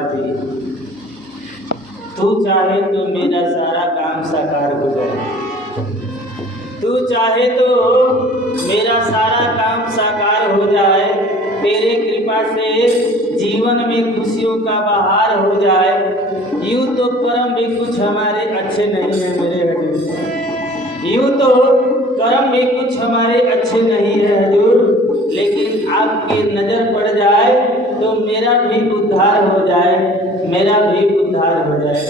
सरकार जी, तू चाहे तो मेरा सारा काम साकार हो जाए। तू चाहे तो मेरा सारा काम साकार हो जाए। तेरे कृपा से जीवन में खुशियों का बहार हो जाए। यूं तो कर्म भी कुछ हमारे अच्छे नहीं है मेरे हजूर, यूं तो कर्म भी कुछ हमारे अच्छे नहीं है हजूर, लेकिन आपकी नजर पड़ जाए तो मेरा भी उद्धार हो जाए, मेरा भी उद्धार हो जाए।